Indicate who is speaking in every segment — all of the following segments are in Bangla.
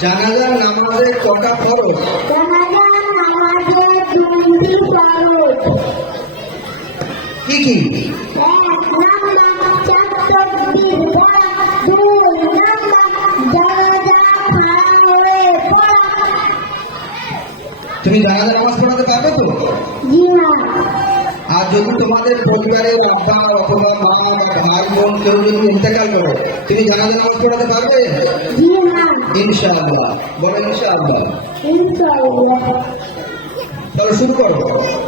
Speaker 1: জানাজার নামাজের কটা ফরজ? কি কি? তুমি জানাজার নামাজ পড়াতে পারবে তো? আর যদি তোমাদের পরিবারের আব্বা অথবা মা বা ভাই বোন কেউ যদি ইন্তেকাল করে তুমি জানাজা নামাজ পড়াতে পারবে? ইনশাআল্লাহ। বলো ইনশাআল্লাহ। তাহলে শুরু করো।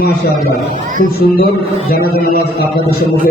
Speaker 1: মাশাআল্লাহ খুব সুন্দর জানাজা নামাজ আপনাদের সম্মুখে